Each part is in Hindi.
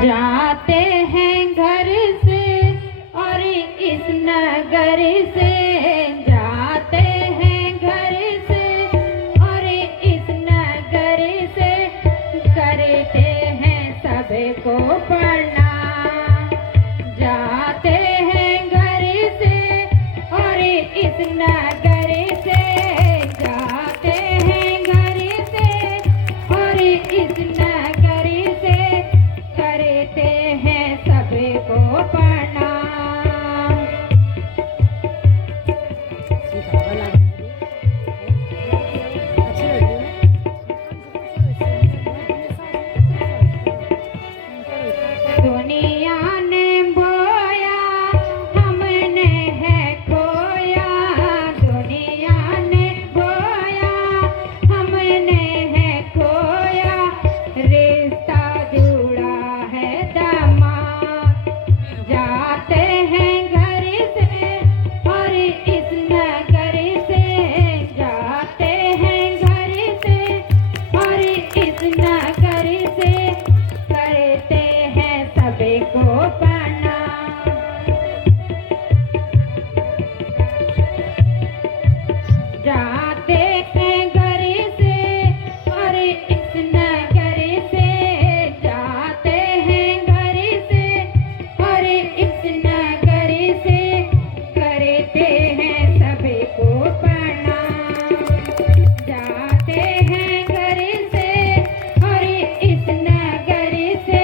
जाते हैं घर से और इस नगर से, जाते हैं घर से और इस नगर से, करते हैं सबको प्रणाम। जाते हैं घर से और इस नगर से, जाते हैं घर से और इस नगर से, करते हैं सबको प्रणाम। दुनिया ने बोया हमने है खोया, दुनिया ने बोया हमने है खोया, रिश्ता जुड़ा है दामाद। जाते हैं घर से और इस नगर से, जाते हैं घर से और इस नगर से, करते हैं सबको प्रणाम। जाते हैं घर से और इस नगर से, जाते हैं घर से और इस नगर से, करते हैं सबको प्रणाम। जाते हैं घर से और इस नगर से,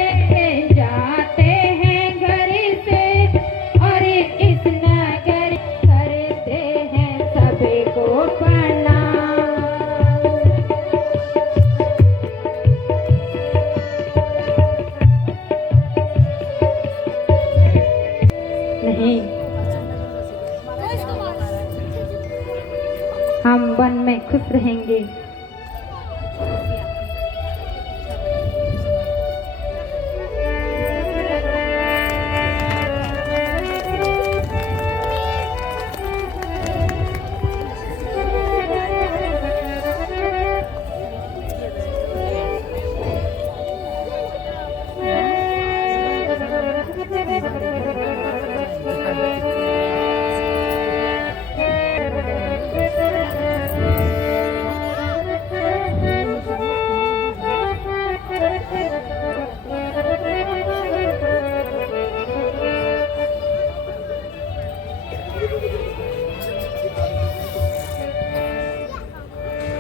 जाते हैं घर से और इस नगर, करते हैं सबको प्रणाम। नहीं, हम वन में खुश रहेंगे।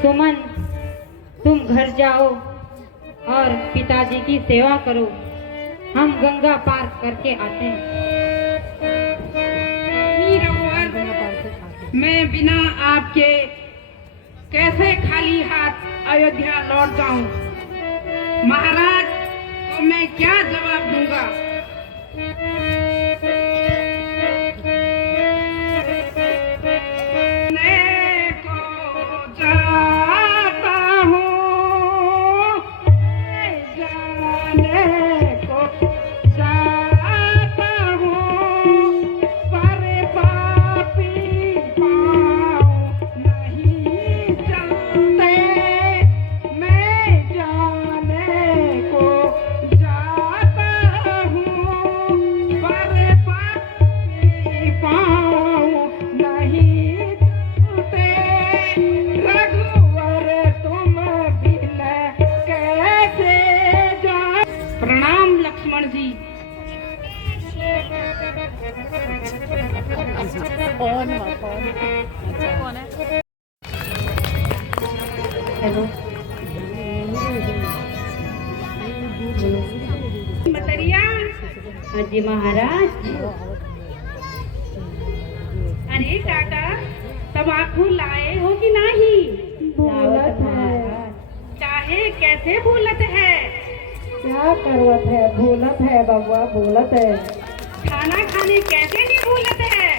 सुमन, तुम घर जाओ और पिताजी की सेवा करो, हम गंगा पार करके आते हैं। मैं बिना आपके कैसे खाली हाथ अयोध्या लौट जाऊं? महाराज को मैं क्या जवाब दूंगा? प्रणाम लक्ष्मण जी। हेलो मतरिया। हाँ जी महाराज। अरे टाटा, तम्बाकू लाए हो कि नहीं? भूलत है। चाहे कैसे भूलत है? क्या करवत है? भूलत है बबुआ, भूलत है। खाना खाने कैसे नहीं भूलत है?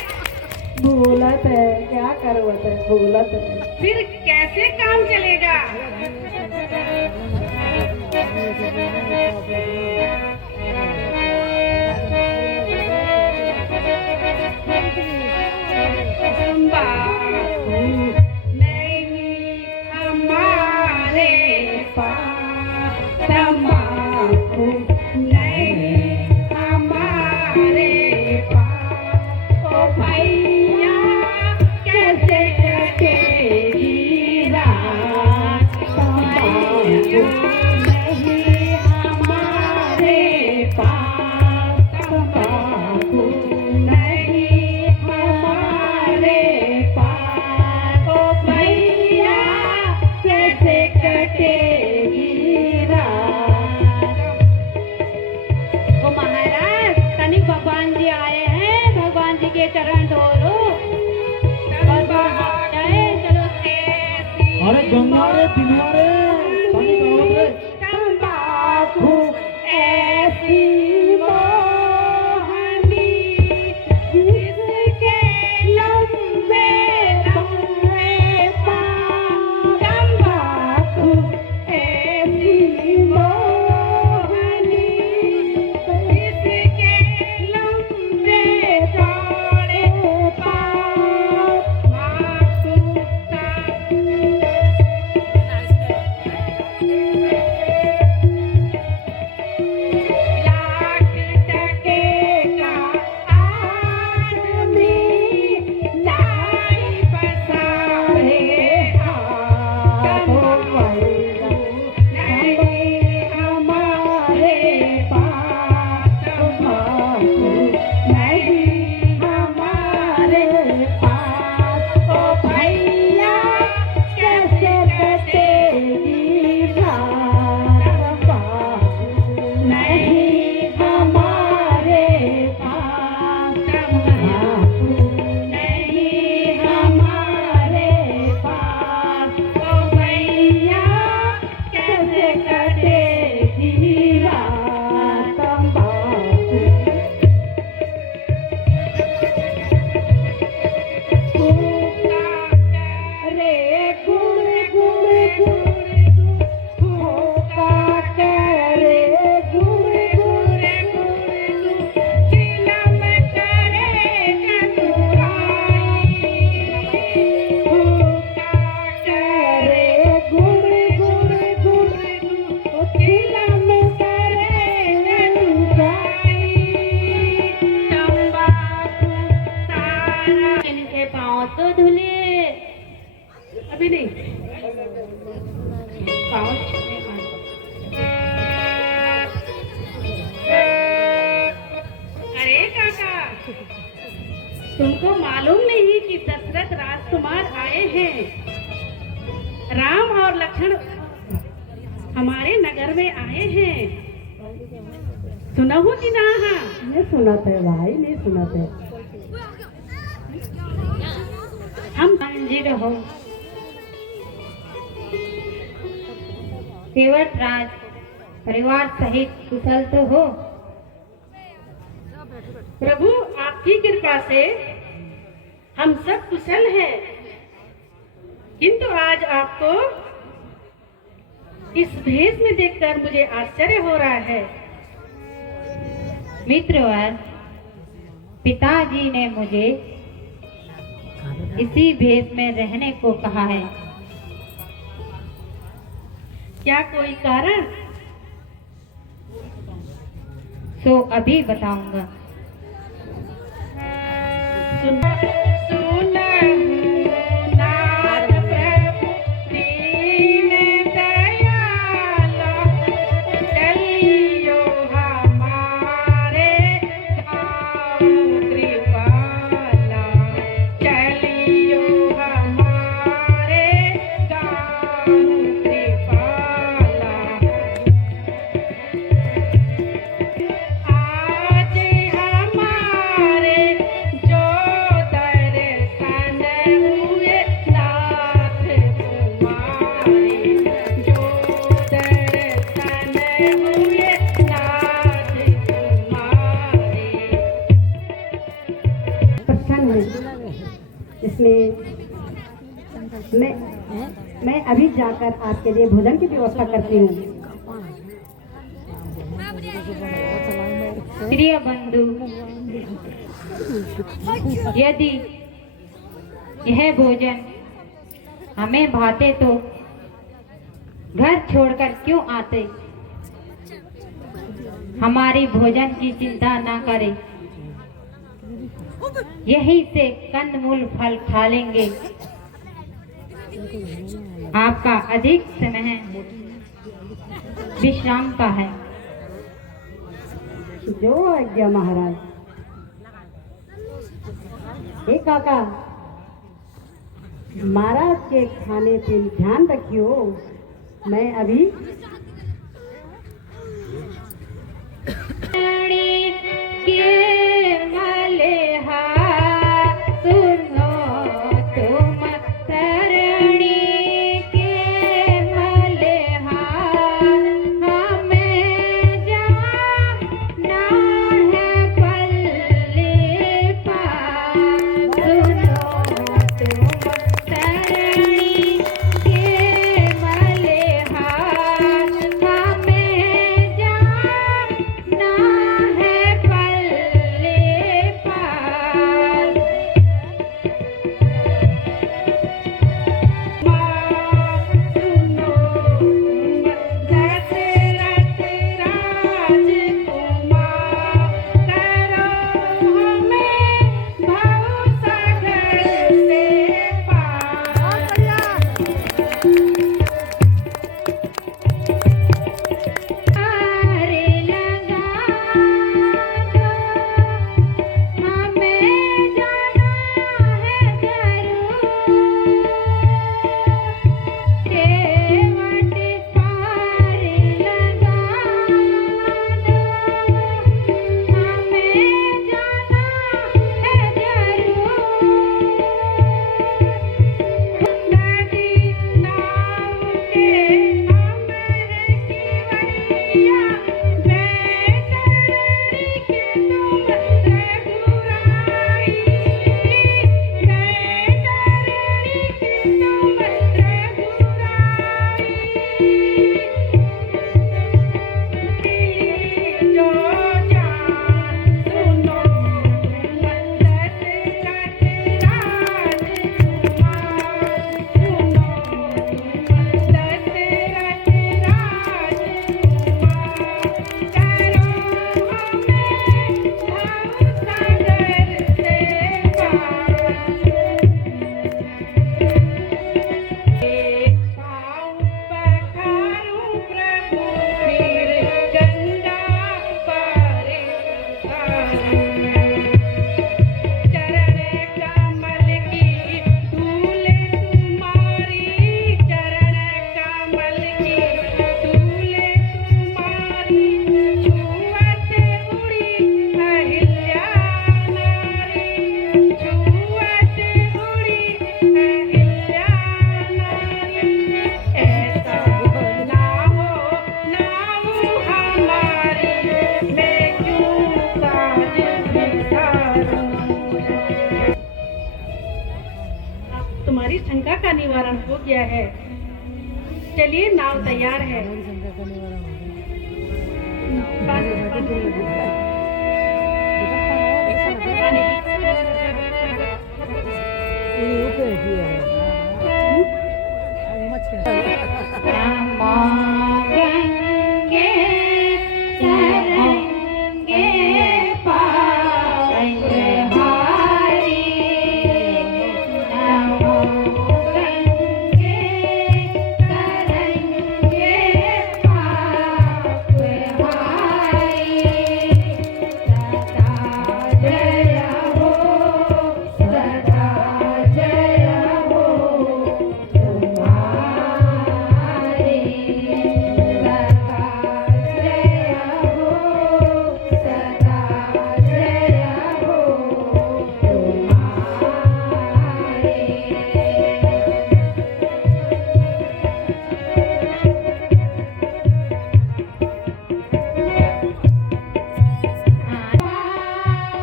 भूलत है, क्या करवत है? भूलत है। फिर कैसे काम चलेगा? तम्बाकू नहीं हमारे पास, तम्बाकू नहीं अरे गंगा रे पिनुआ रे पानी कहाँ रे तंबाकू ऐसी मोहनी जिसके लंबे लंबे पाँव तंबाकू ऐसी मोहनी जिसके लंबे चौड़े पाँव मासूता लाख टके का आदमी लाई बसारे हाथों नहीं हमारे पास तंबाकू नहीं हमारे पास ओ भैया कैसे कटेगी रात तंबाकू नहीं हमारे पास तंबाकू नहीं हमारे पास ओ भैया कैसे कटेगी रात तंबाकू रे गुड़ गुड़ गुड़ होका करे गुड़ गुड़ गुड़ चिलम करे चतुराई होका करे गुड़ गुड़ गुड़ चिलम करे चतुराई तंबाकू सारा इनके पाँव तो धुले। अभी नहीं पाँव छूने का। अरे काका तुमको मालूम नहीं कि दशरथ राजकुमार आए हैं। राम और लक्ष्मण हमारे नगर में आए हैं। सुना हो कि ना? नहीं सुनाते भाई, नहीं सुनाते। हम मंजिल हो केवट राज परिवार सहित कुशल तो हो। प्रभु आपकी कृपा से हम सब कुशल हैं, किंतु आज आपको इस भेष में देखकर मुझे आश्चर्य हो रहा है। मित्रवर, पिताजी ने मुझे इसी भेष में रहने को कहा है। क्या कोई कारण? सो अभी बताऊंगा। नाथ प्रभु दीन दयाला चलियो हमारे गाँव कृपाला चलियो हमारे गाँव कृपाला आज हमारे जो दर्शन हुए नाथ तुम्हारे जो दर्शन हुए नाथ तुम्हारे प्रसन्न है इसलिए मैं अभी जाकर आपके लिए भोजन की व्यवस्था करती हूँ। प्रिय बंधु, यदि यह भोजन हमें भाते तो घर छोड़कर क्यों आते? हमारी भोजन की चिंता ना करें, यही से कंदमूल फल खा लेंगे। आपका अधिक समय विश्राम का है। जो आज्ञा महाराज। हे काका, महाराज के खाने पे ध्यान रखियो। मैं अभी सुनो तुम तरणी के तुम्हारी शंका का निवारण हो गया है। चलिए, नाव तैयार है। गंगे तरंगे पावनहारी, नमो गंगे तरंगे पावनहारी, सदा जय हो, सदा जय हो तुम्हारी, सदा जय हो, सदा जय हो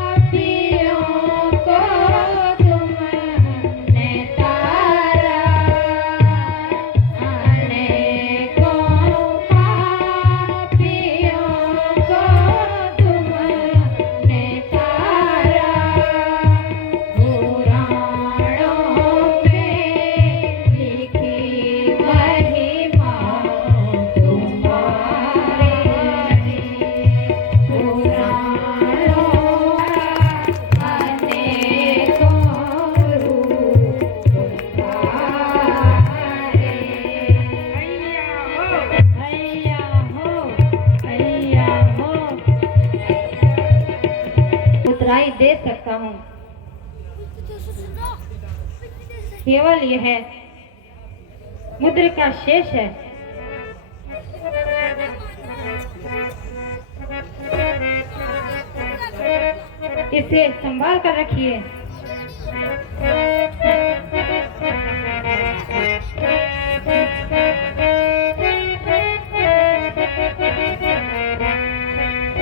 पापियों को तुमने तारा, अनेकों पापियों को तुमने तारा, पुराणों में लिखी महिमा तुम्हारी, उतराई दे सकता हूँ, केवल यह मुद्र का शेष है। इसे संभाल कर रखिए।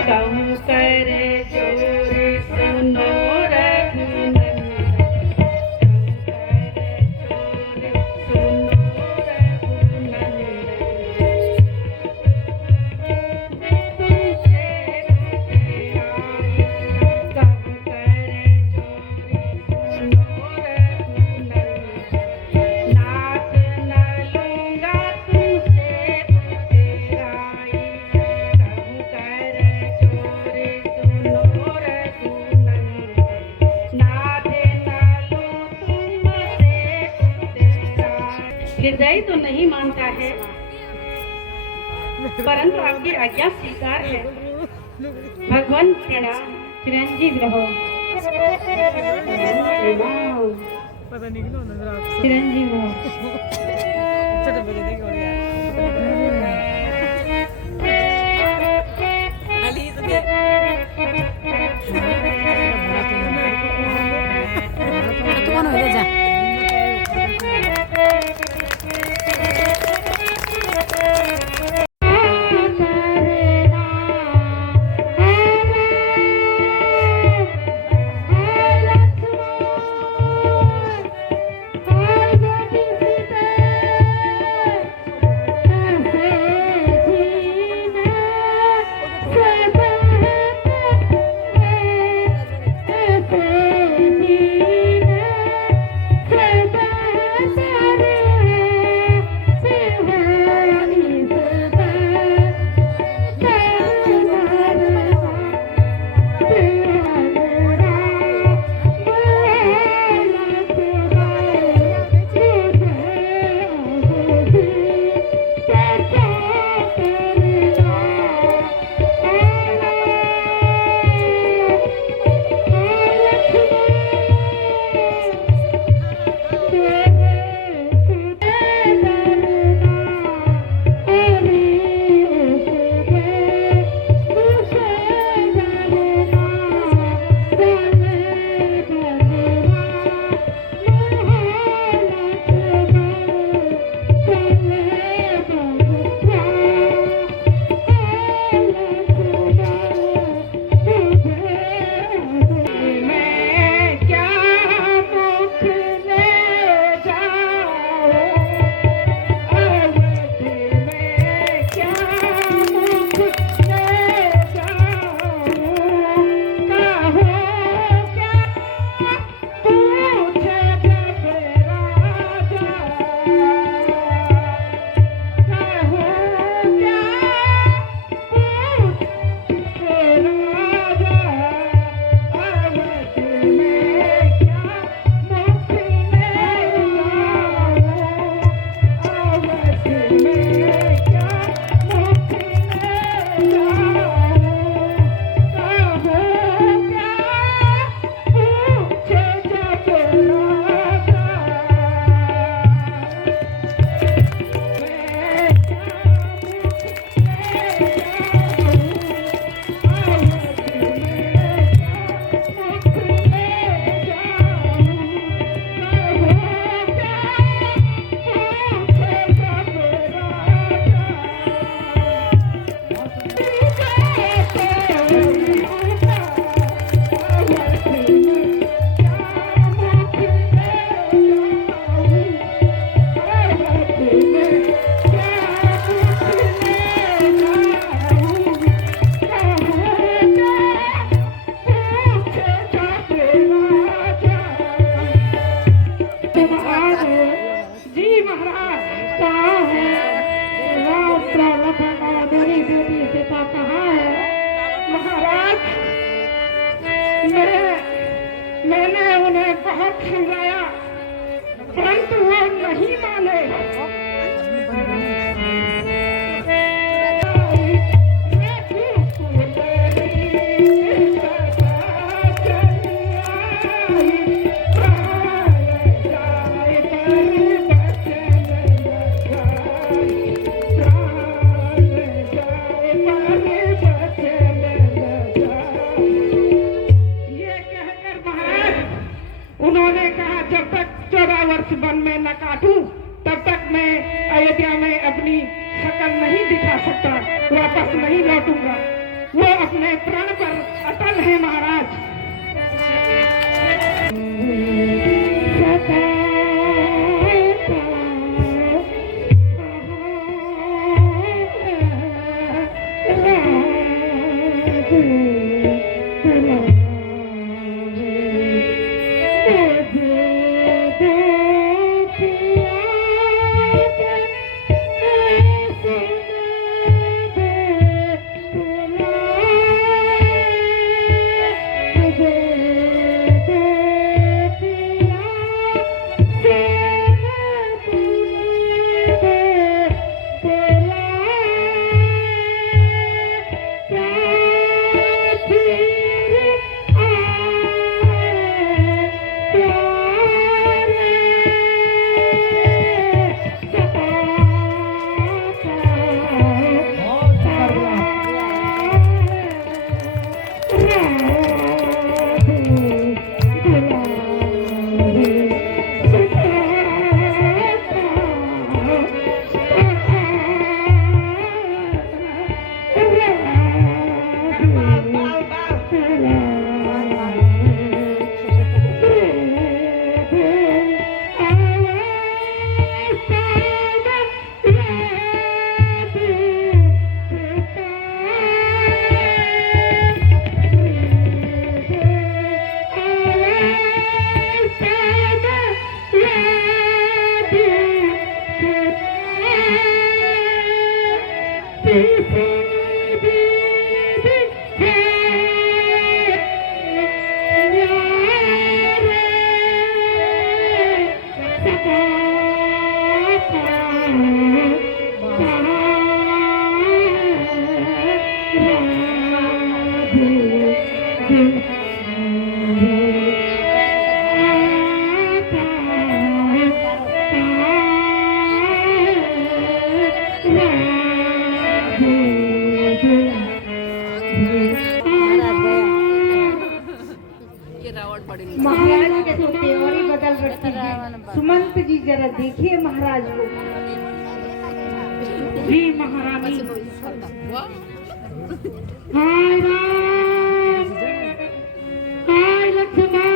कहूँ करे जोर सुनो रघुनंदन, हृदय तो नहीं मानता है, परंतु आपकी आज्ञा स्वीकार है। भगवान प्रणाम। चिरंजीव रहो, चिरंजीव हो। महाराज जी महाराज कहाँ है राष्ट्र लखन और मेरी बेटी सीता कहाँ है महाराज? मैंने उन्हें बहुत समझाया परंतु वो नहीं माने। उन्होंने कहा जब तक 14 वर्ष वन में न काटूं तब तक मैं अयोध्या में अपनी शकल नहीं दिखा सकता, वापस नहीं लौटूंगा। वो अपने प्रण पर अटल है महाराज। महाराज के तो त्योहारी बदल रखी है। सुमंत जी जरा देखिए महाराज को। जी महारानी। हाय राम, हाय लक्ष्मण।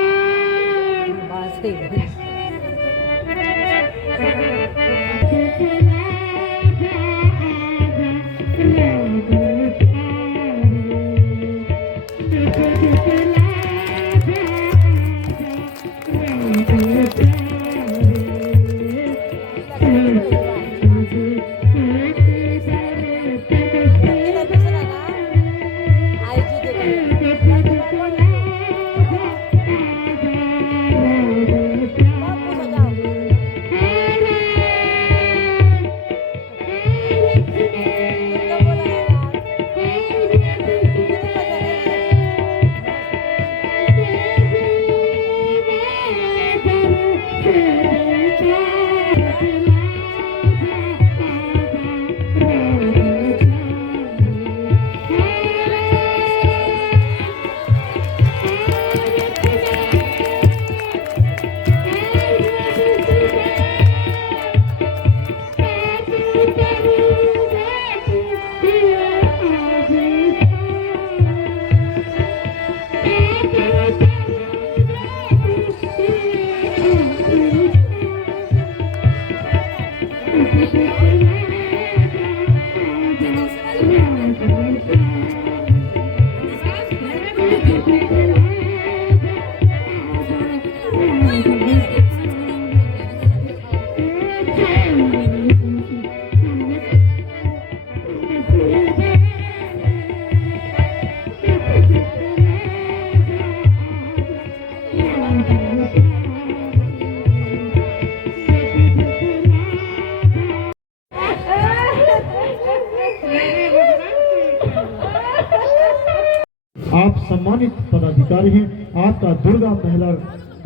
सम्मानित पदाधिकारी हैं। आपका दुर्गा महिला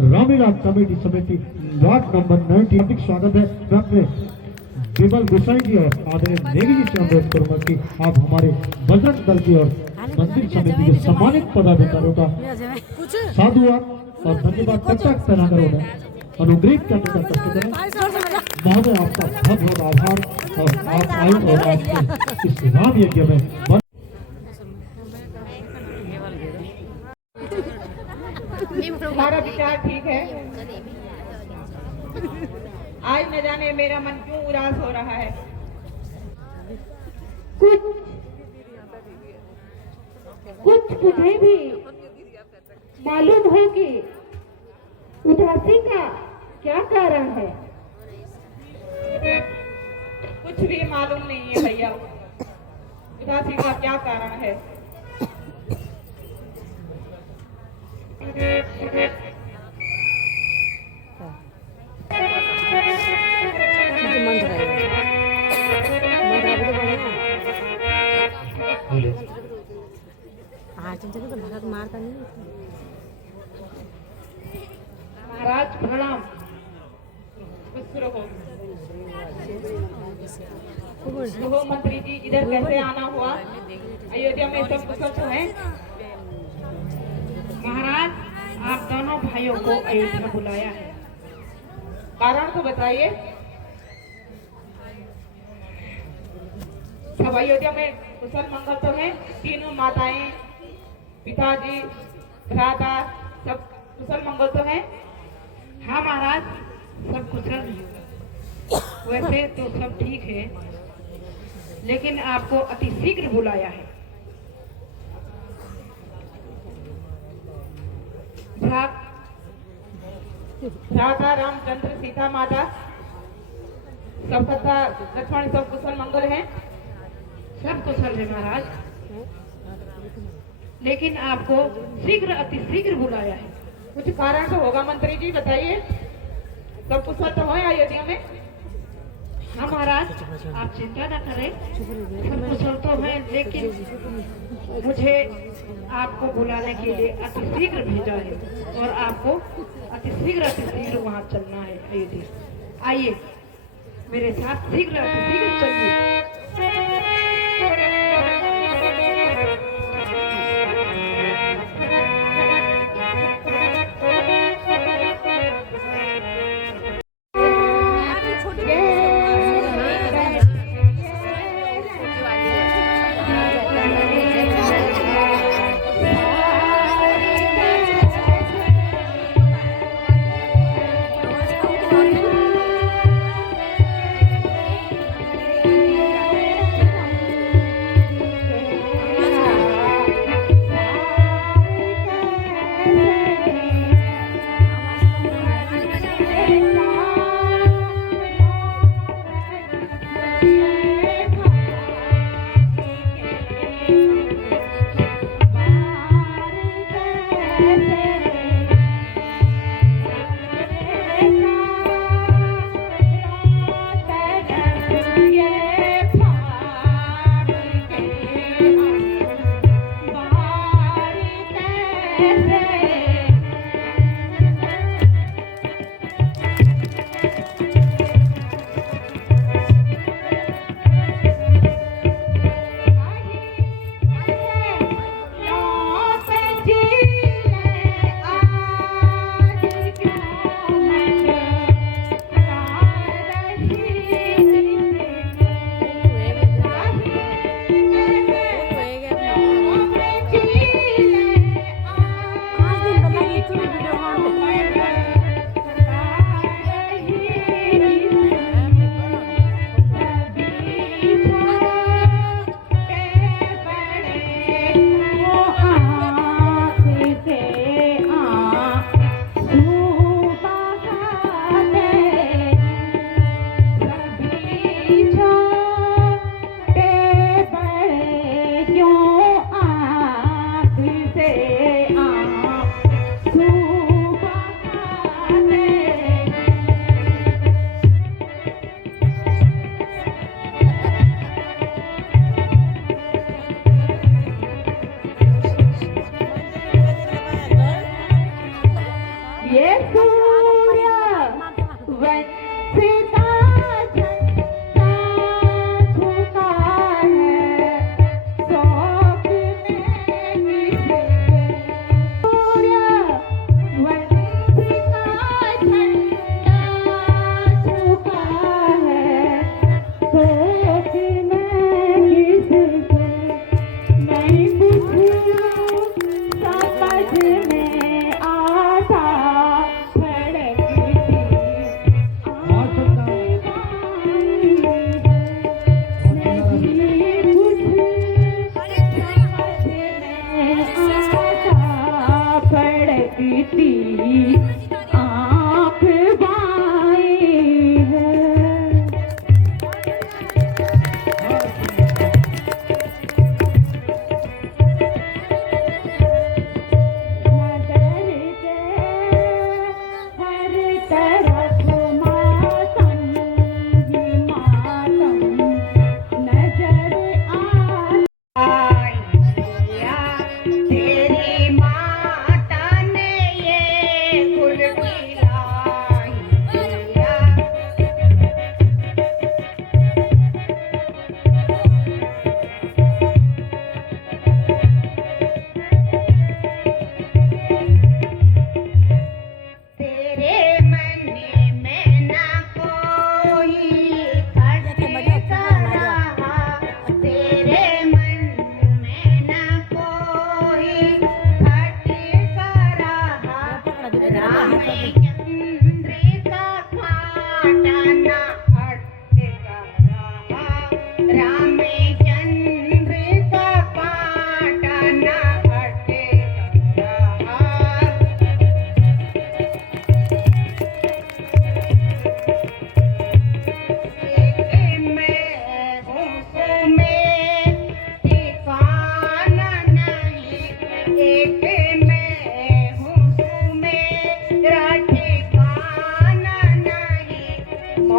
रामलीला कमेटी समिति वार्ड नंबर 90 हार्दिक स्वागत है। मैं अपने विमल गोसाई जी और आदरणीय नेगी जी से अनुरोध करूंगा कि आप हमारे बजरंग दल की और मंदिर समिति के सम्मानित पदाधिकारियों का साधुवाद और धन्यवाद तक पहनाकर उन्हें अनुग्रहित करने का कष्ट करें। महोदय, आपका बहुत बहुत आभार और आप आए और आपके इस राम यज्ञ में तुम्हारा विचार ठीक है। आज न जाने मेरा मन क्यों उदास हो रहा है। कुछ मुझे भी मालूम हो कि उदासी का क्या कारण है। कुछ भी मालूम नहीं है भैया, उदासी का क्या कारण है। महाराज प्रणाम। हो मंत्री जी, इधर कैसे आना हुआ? अयोध्या में सब कुशल तो है? महाराज, आप दोनों भाइयों को अयोध्या बुलाया है, कारण तो बताइए। सब अयोध्या में कुशल मंगल तो है? तीनों माताएं, पिताजी, भ्राता सब कुशल मंगल तो है? हाँ महाराज, सब कुशल। वैसे तो सब ठीक है, लेकिन आपको अति शीघ्र बुलाया है। भ्राता रामचंद्र, सीता माता, सब तथा लक्ष्मण सब कुशल मंगल हैं? सब कुशल है महाराज, लेकिन आपको शीघ्र अति शीघ्र बुलाया है। कुछ कारण तो होगा मंत्री जी, बताइए। सब कुशल तो है अयोध्या में? हाँ महाराज, आप चिंता न करें, सब कुशल तो है, लेकिन मुझे आपको बुलाने के लिए अति शीघ्र भेजा है और आपको अति शीघ्र वहाँ चलना है अयोध्या। आइए मेरे साथ, शीघ्र अति शीघ्र चलिए।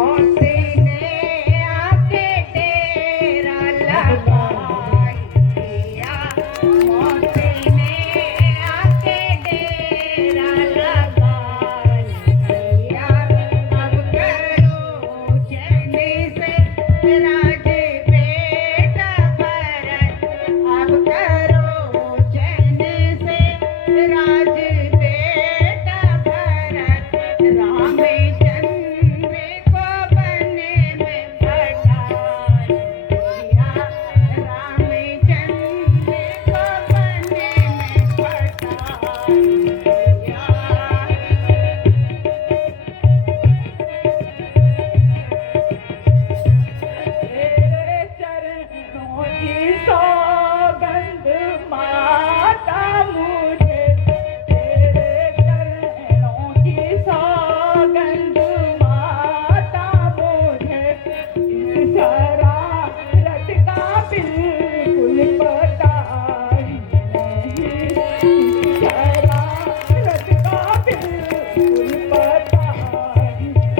मौसी ने आके डेरा लगाई दिया, मौसी ने आके डेरा लगाई दिया। अब करो चैन से राज बेटा भरत, अब करो चैन से राज बेटा भरत। रामचंद्र को बने में बधाई दिया, रामचंद्र को बने में बधाई दिया। तेरे चरणों की सौगंध माता मुझे, तेरे चरणों की सौगंध माता मुझे। इस शरारत का बिल्कुल पता ही नहीं, इस शरारत का बिल्कुल पता ही नहीं।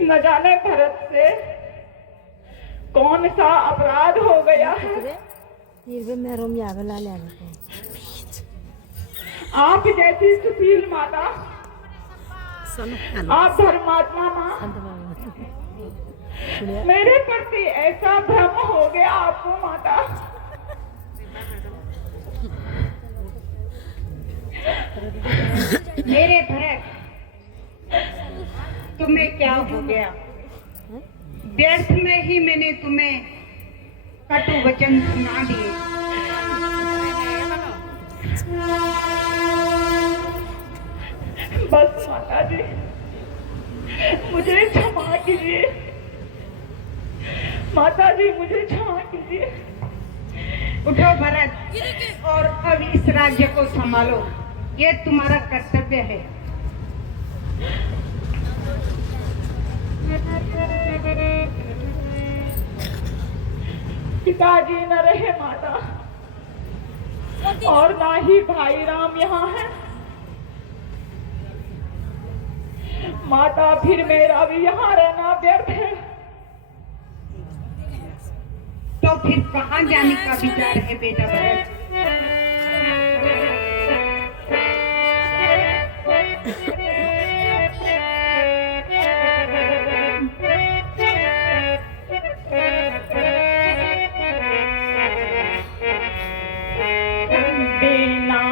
न जाने भरत से कौन सा अपराध हो गया है। आप जैसी सुशील माता, आप धर्मात्मा माँ, मेरे प्रति ऐसा भ्रम हो गया आपको माता। मेरे भरत, तुम्हें क्या हो गया? व्यर्थ में ही मैंने तुम्हें कटु वचन सुना दिए। बस माता जी, मुझे क्षमा कीजिए। माता जी, मुझे क्षमा कीजिए। उठो भरत और अब इस राज्य को संभालो, ये तुम्हारा कर्तव्य है। पिताजी न रहे माता, और ना ही भाई राम यहाँ है माता, फिर मेरा भी यहाँ रहना व्यर्थ है। तो फिर कहाँ जाने का विचार है बेटा भरत? बिना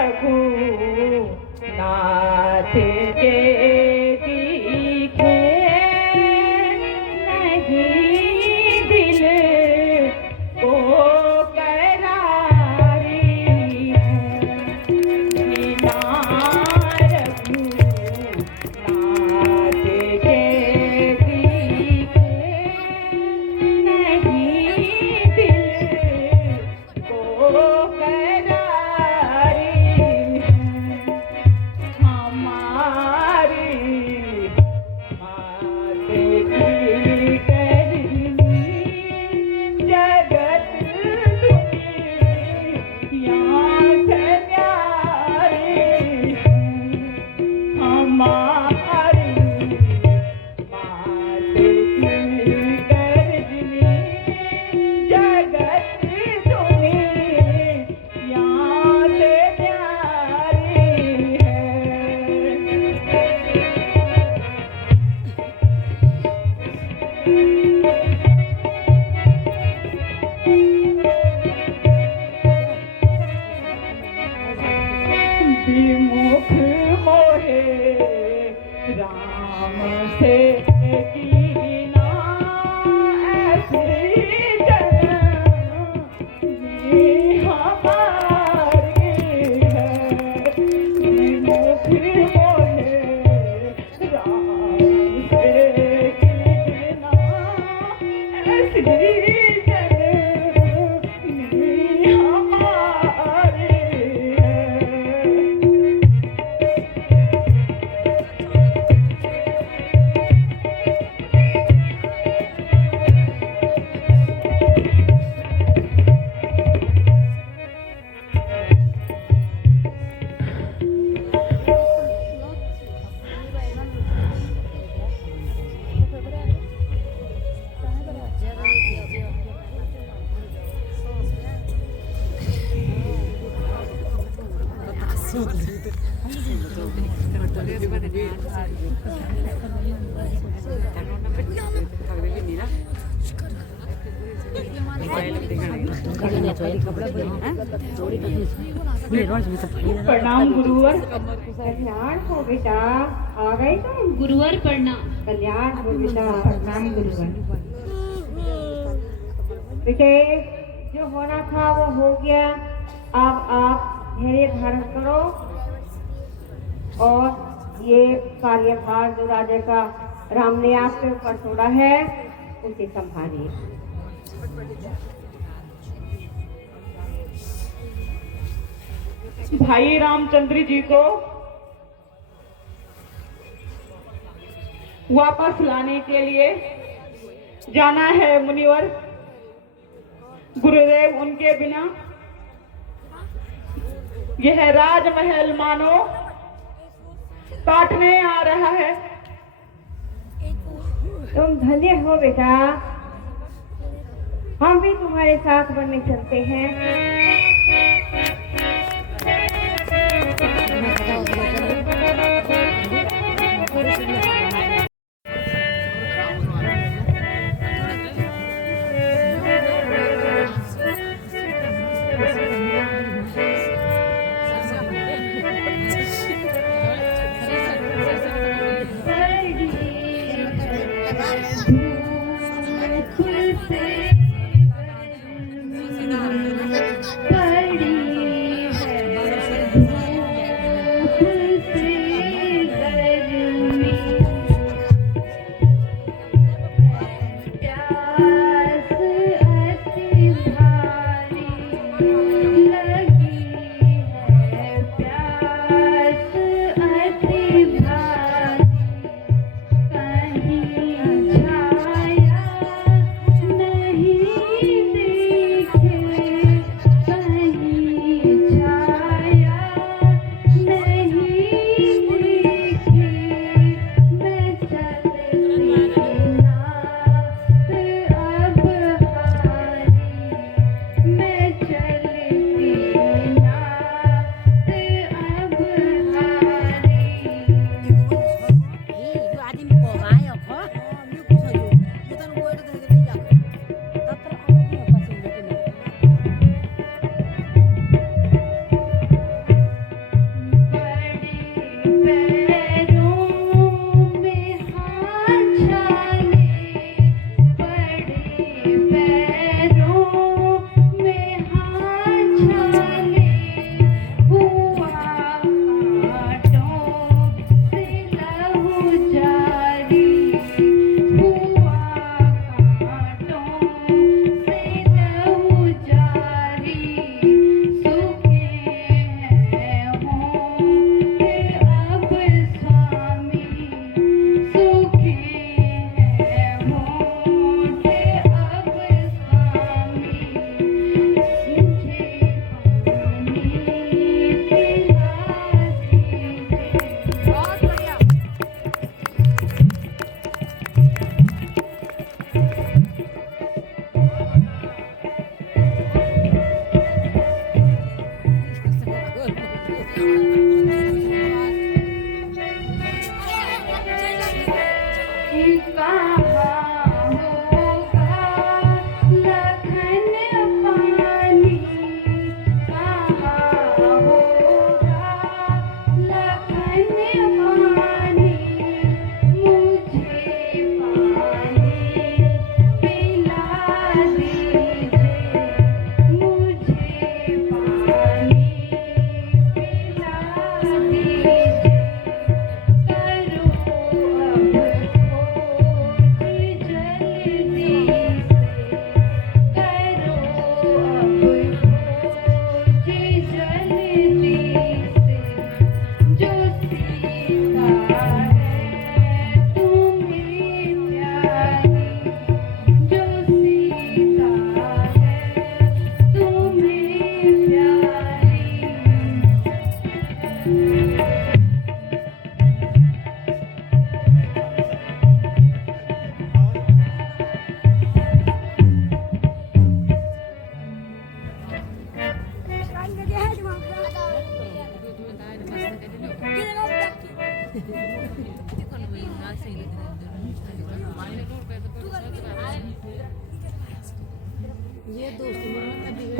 रघुनाथ के दिखे नहीं दिल को कर प्रणाम गुरुवर। कल्याण हो बेटा, आ गए तुम? गुरुवर प्रणाम। कल्याण हो बेटा, प्रणाम गुरुवर। बेटे, जो होना था वो हो गया। अब आप धैर्य धारण करो और ये कार्यभार जो राजा का राम ने आपके ऊपर छोड़ा है उसे संभालिए। भाई रामचंद्र जी को वापस लाने के लिए जाना है मुनिवर। गुरुदेव उनके बिना यह राजमहल मानो काटने आ रहा है। तुम धन्य हो बेटा, हम भी तुम्हारे साथ बनने चलते हैं। बड़ी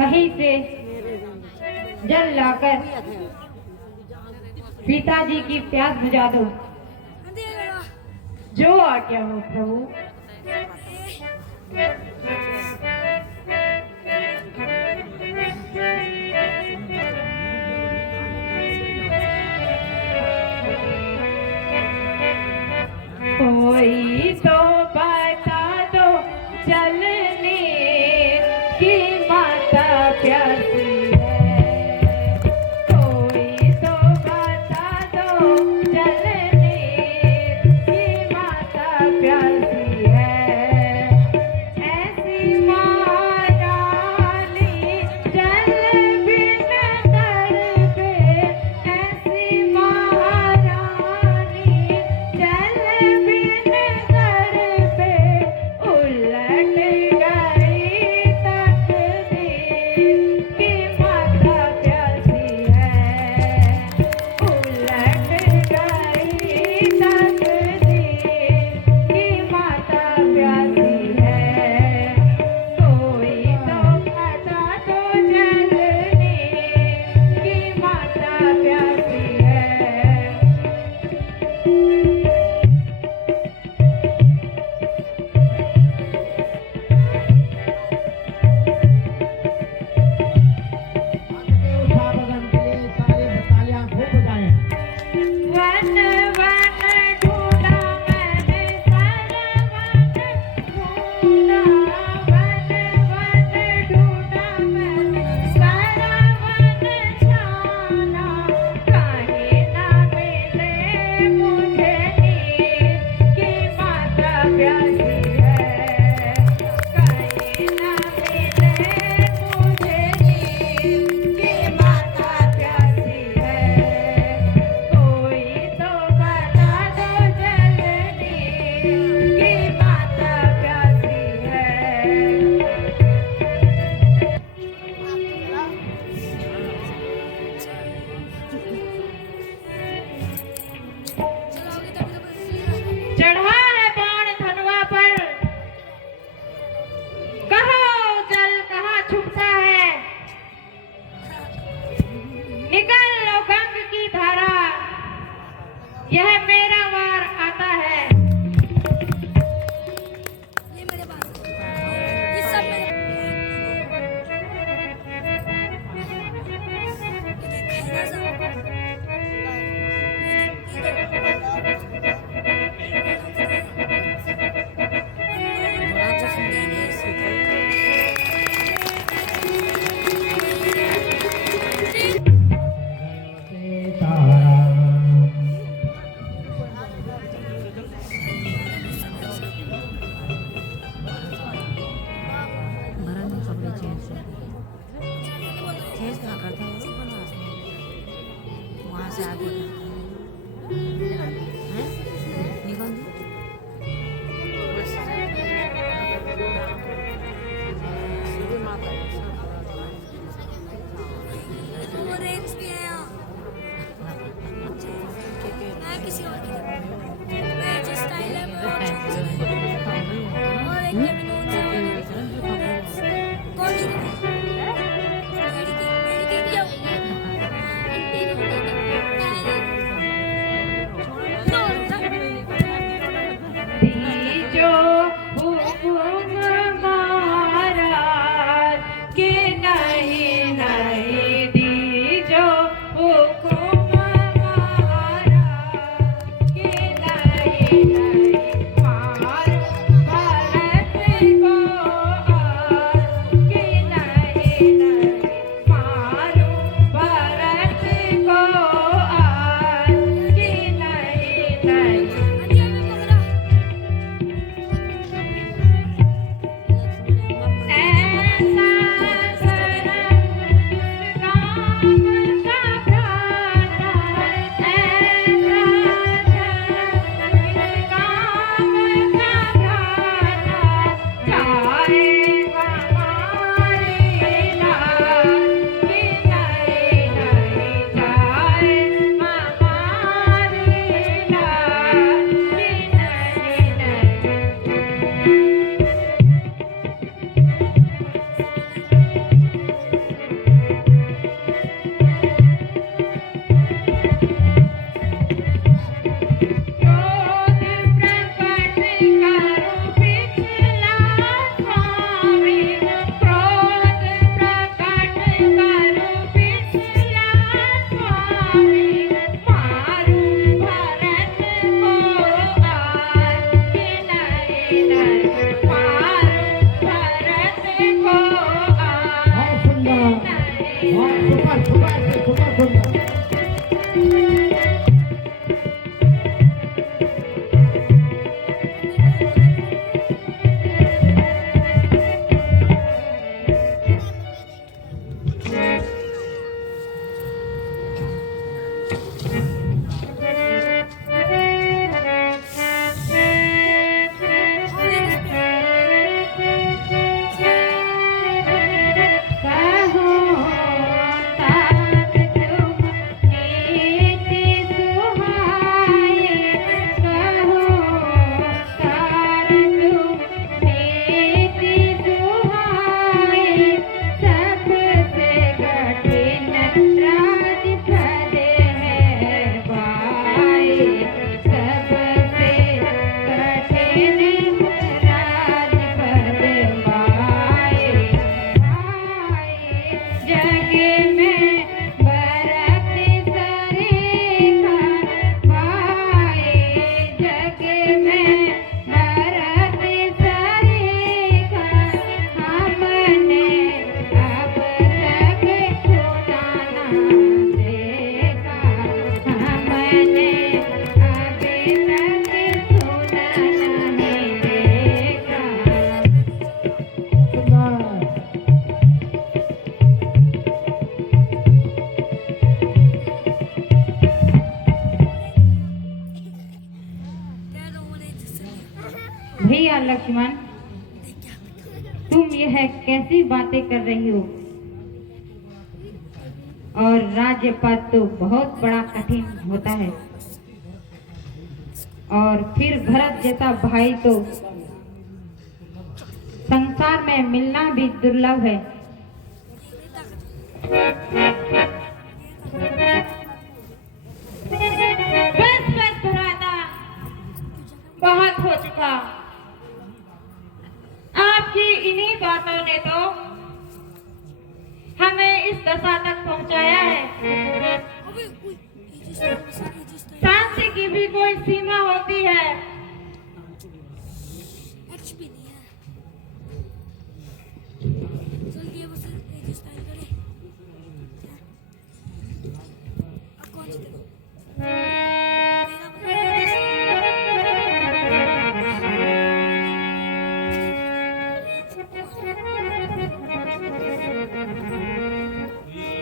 कहीं से जल लाकर पिताजी की प्यास बुझा दो। जो आज्ञा हो प्रभु। कोई तो बता दो चलने की माता प्यासी है। कोई तो बता दो चलने की माता प्यासी है। ऐसी महारानी जल बिन तड़पे। ऐसी महारानी जल बिन तड़पे। उलट गई तकदीर की माता प्यासी है। उलट गई तकदीर की माता प्यासी है। कोई तो बता दो जलने की माता प्यासी है। वन वन ढूंढा मैंने सरवन ढूंढा। वन वन ढूंढा मैंने सरवन छाना। कहीं ना मिले मुझे नीर की माता प्यासी है। कहीं ना मिले मुझे नीर की माता प्यासी है। कोई तो बता दो जलने की माता प्यासी है। चढ़ा है बाण धनुआ पर। कहो जल कहाँ छुपता है। निकल लो गंग की धारा। यह मेरा वार आता है। ये मेरे पास ये सब मेरे खाना सब वहाँ से आगे निकल वो रेंज भी है यहाँ। मैं किसी और की मैं जो स्टाइल है मैं और एक के भी नोट से कौन सी मेरी की क्या जो हुकुम महाराज के नहीं नहीं दी। जो हुकुम महाराज के नहीं नहीं। मार भारत यह कैसी बातें कर रही हो? और राज्य पद तो बहुत बड़ा कठिन होता है, और फिर भरत जैसा भाई तो संसार में मिलना भी दुर्लभ है। बस बस भराता, बहुत हो चुका। आपकी इन्हीं बातों ने तो हमें इस दशा तक पहुंचाया है। शांति की भी कोई सीमा होती है।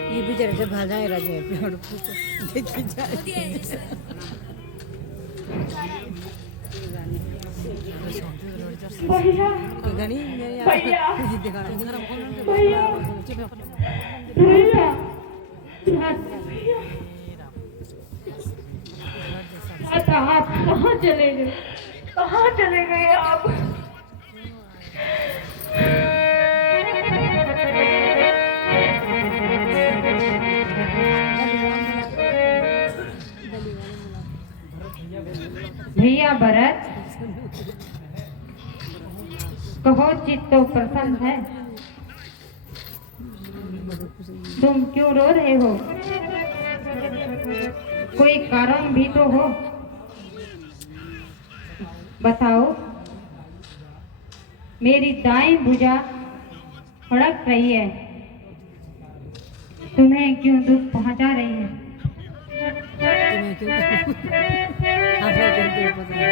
ये बेचारे से भाजाए रहे पेड़ देखी जाए भैया गणी भैया भैया भैया भैया अच्छा, आप कहाँ चले गए? कहाँ चले गए आप? भैया भरत, कहो चित्त तो प्रसन्न है, तुम क्यों रो रहे हो? कोई कारण भी तो हो, बताओ। मेरी दाईं भुजा फड़क रही है, तुम्हें क्यों दुख पहुंचा रही है? तुम्हें क्यों हमें क्यों पता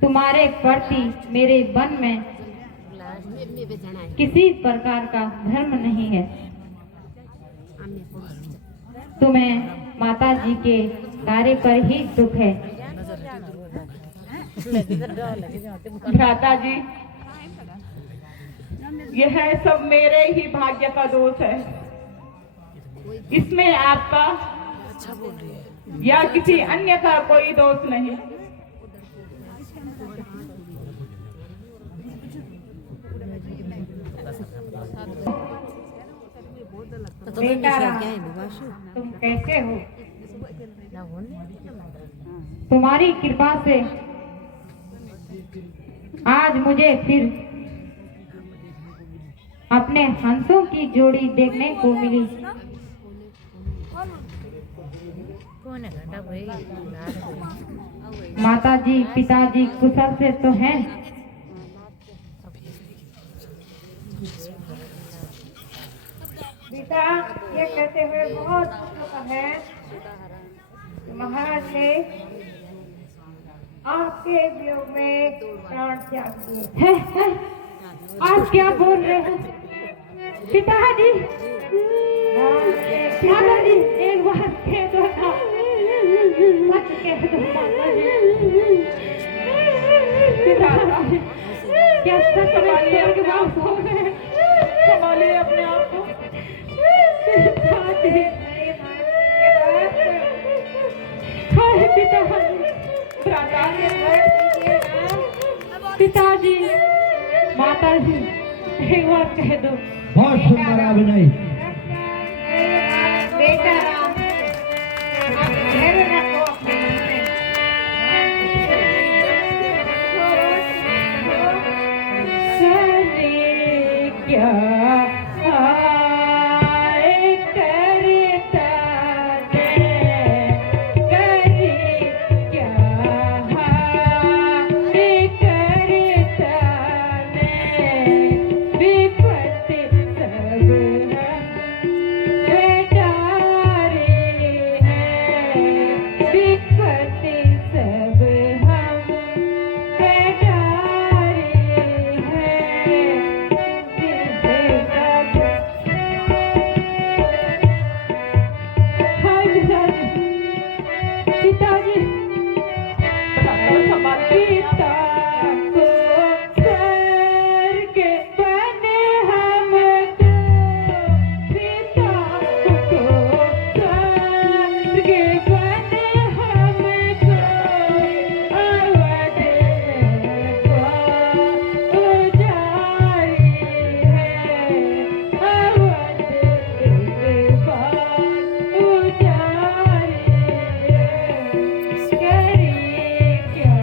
तुम्हारे प्रति मेरे मन में किसी प्रकार का धर्म नहीं है। तुम्हें माता जी के कार्य पर ही दुख है। भ्राता जी, यह सब मेरे ही भाग्य का दोष है। इसमें आपका या किसी अन्य का कोई दोष नहीं। बेटा राम, तुम कैसे हो? तुम्हारी कृपा से आज मुझे फिर अपने हंसों की जोड़ी देखने को मिली। माता जी पिताजी कुशल से तो हैं? बेटा, ये कहते हुए बहुत दुख है कि महाराज ने आपके वियोग में प्राण त्याग दिए। हैं? आप क्या बोल रहे हो पिताजी? माता जी, एक बार कह दो ना, सच कह दो माता जी। पिताजी, क्या सच में स्वर्ग वास हो गए? संभालिए अपने आप को। पिताजी, हाय पिताजी, पिताजी, माता जी, एक बार कह दो। बहुत सुंदर अभिनय। बेटा राम, आप धैर्य रखो अपने मन में। सने क्या आए करता ने, करे क्या आए करता ने, विपत्ति सब बेटारे हैं, विपत्ति सब हम बेटारे हैं। हाय पिताजी, पिता को स्वर्ग बने हमको, पिता को स्वर्ग बने हमको, अवध को उजारी है, अवध को उजारी है। करे क्या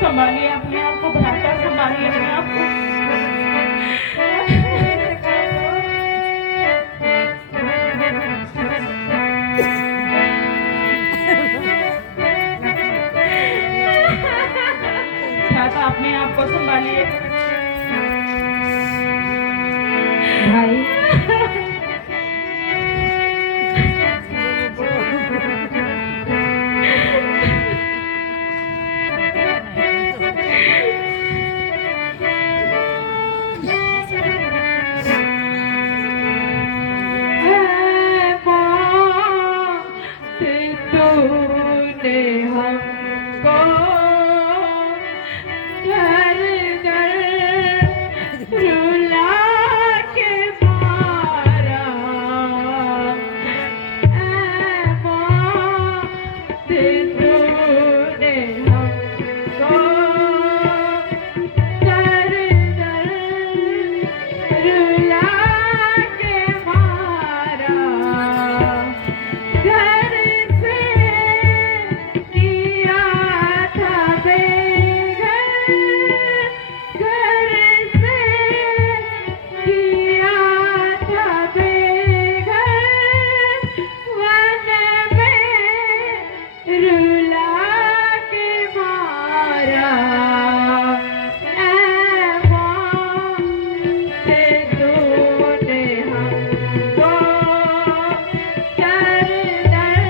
संभालिए अपने आप को भ्राता, संभालिए अपने आप को। भ्राता अपने आप को संभालिए। भाई तूने हमको घर घर रुला के मारा, तूने हमको घर घर रुला के मारा, घर से किया था बेघर, घर से किया था बेघर, वन में रुला के मारा, से तूने हमको दर दर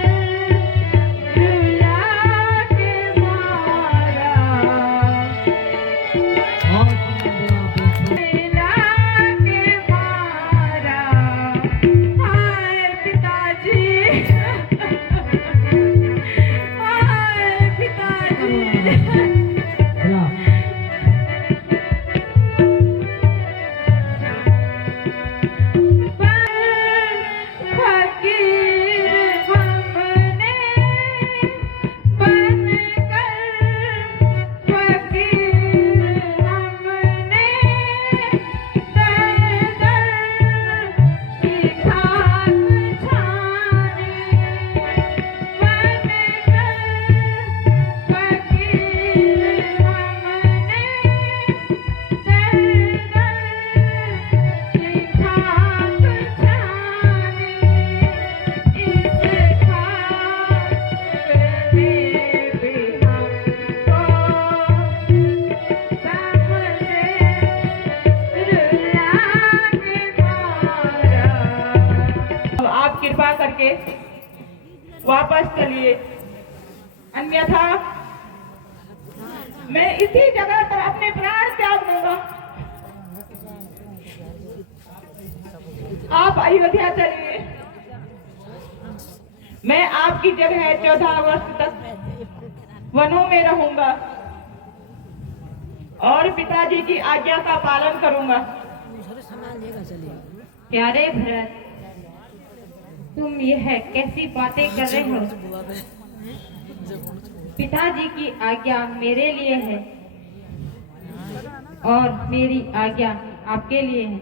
रुला के मारा, रुला के मारा। हाय पिताजी, हाय पिताजी। फकीर हमने बनकर, फकीर हमने दर दर की खाक छानी, बनकर फकीर हमने दर दर की खाक छानी, इस खाक में भी हमको दम से रुला के मारा। अब आप कृपा करके वापस चलिए, अन्यथा मैं इसी जगह पर अपने प्राण त्याग दूंगा। आप अयोध्या चलिए, मैं आपकी जगह 14 वर्ष तक वनों में रहूंगा और पिताजी की आज्ञा का पालन करूंगा। प्यारे भरत, तुम यह कैसी बातें कर रहे हो? पिताजी की आज्ञा मेरे लिए है और मेरी आज्ञा आपके लिए है,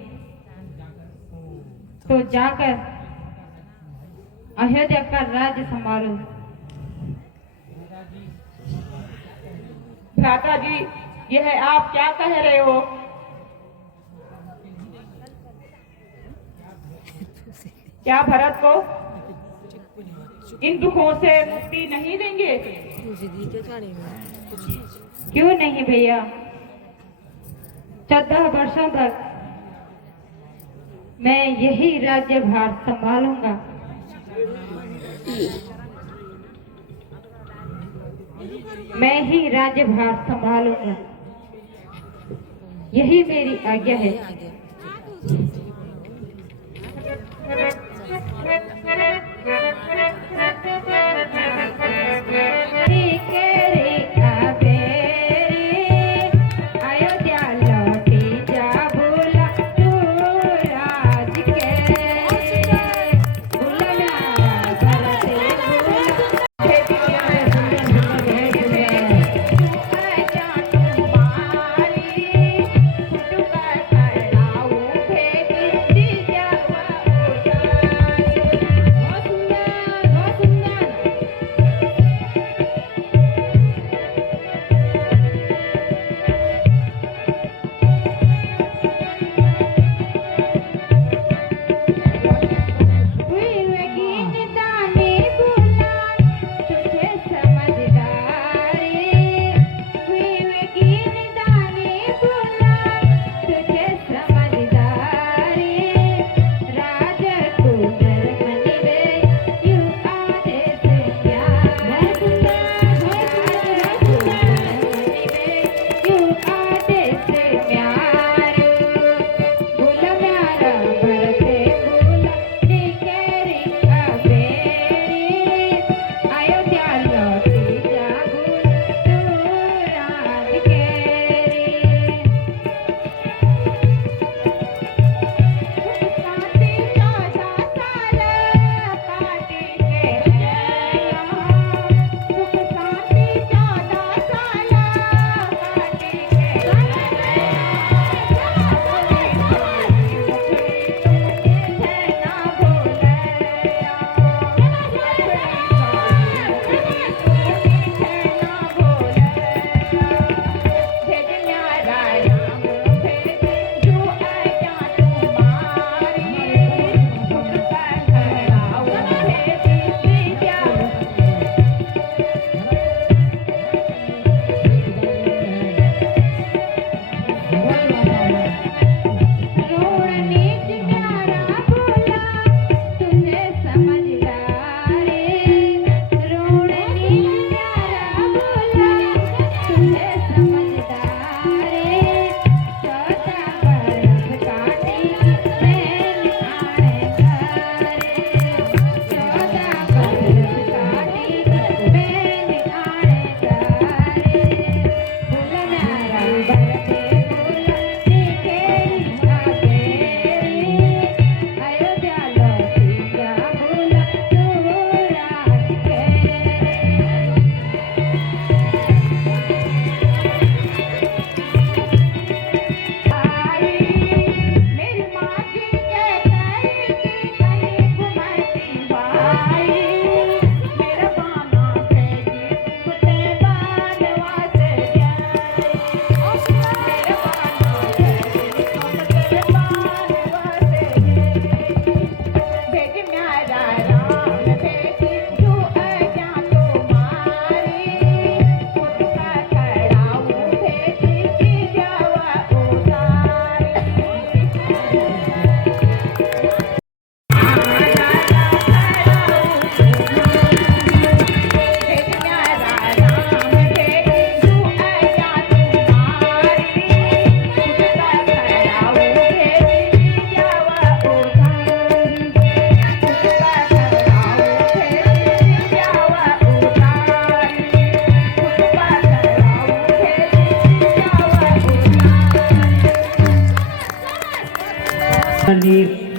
तो जाकर अयोध्या का राज्य संभालो। भ्राता जी, यह आप क्या कह रहे हो? क्या भरत को इन दुखों से मुक्ति नहीं देंगे? क्यों नहीं भैया, 14 वर्षों तक मैं यही राज्यभार संभालूंगा। मैं ही राज्यभार संभालूंगा, यही मेरी आज्ञा है। अयोध्या लौटी जा बोला तू राज के, बोला भरत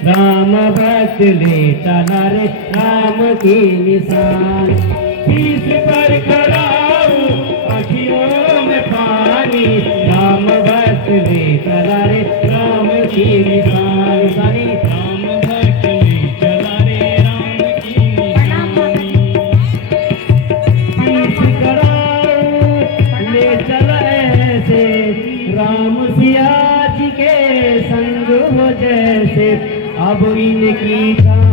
राम भक्त लेता नारे राम की निशान शीश पर खड़ाऊ अखियों में पानी राम भक्त लेता नारे राम की निशान सारी राम भक्त लेता नारे राम की निशानी शीश खड़ाऊ ले चला ऐसे राम सिया जी के संग हो जैसे अब इनकी